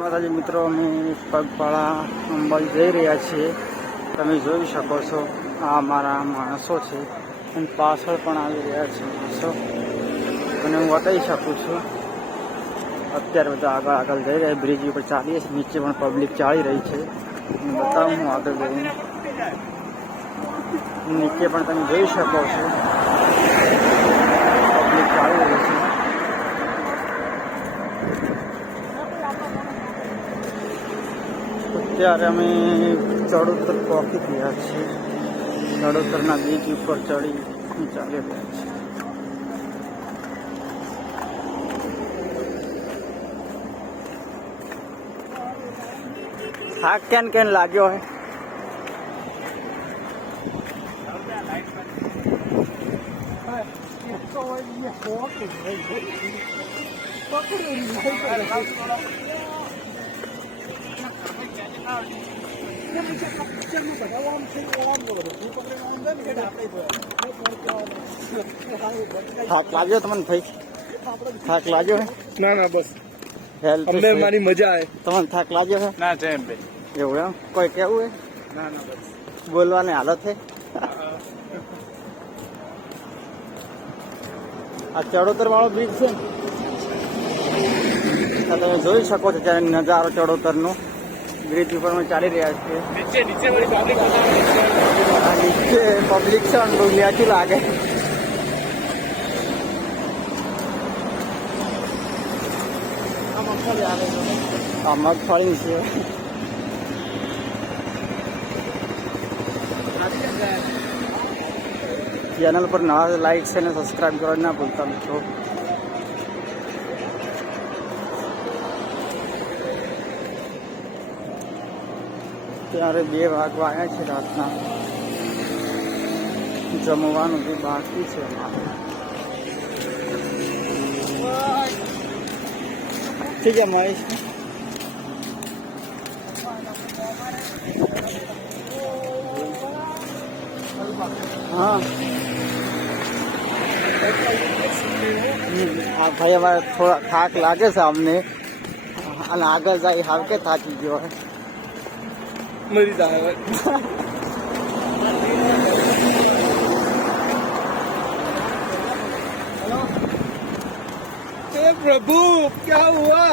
માતાજી મિત્રો, અમે પગપાળા અંબાજી જઈ રહ્યા છીએ. તમે જોઈ શકો છો, આ અમારા માણસો છે અને પાછળ પણ આવી રહ્યા છે માણસો, અને હું બતાવી શકું છું. અત્યારે બધા આગળ જઈ રહ્યા, બ્રિજ ઉપર ચાલીએ છીએ, નીચે પણ પબ્લિક ચાલી રહી છે. હું બતાવું, હું આગળ જઈને નીચે પણ તમે જોઈ શકો છો, પબ્લિક ચાલી રહી છે. અત્યારે અમે ચડોતર પહોંચી ગયા છીએ. ચડોતરના બીચ ઉપર ચડી ચાલી રહ્યા છીએ. થાક કેન લાગ્યો હે? થાક લાગ્યો તમને ભાઈ? થાક લાગ્યો હે? ના ના, બસ હેલ્થ અમને મારી મજા આવે. તમને થાક લાગ્યો હે? ના જય ભાઈ. એવું એમ? કોઈ કેવું હે? ના ના, બસ બોલવાની હાલત હે? આ ચડોતર વાળો બ્રિજ છે ને, તમે જોઈ શકો છો ત્યારે નજારો ચડોતરનો. બ્રિજ ઉપર અમે ચાલી રહ્યા છીએ. નીચે વાળી ગાડી આ નીચે પબ્લિક છે ને, બહુ ન્યાચું લાગે. આ મગફળી છે. ચેનલ પર નવા લાઈક છે ને સબસ્ક્રાઈબ કરવા ના ભૂલતા મિત્રો. ત્યારે 2 વાગવા આવ્યા છે રાતના. જમવાનું જે બાકી છે ઠીક છે મહેશ. હા ભાઈ, અમારે થોડા થાક લાગે છે અમને, અને આગળ જાય હાવ કે થાકી ગયો હોય. મરી જાય. हे प्रभु क्या हुआ?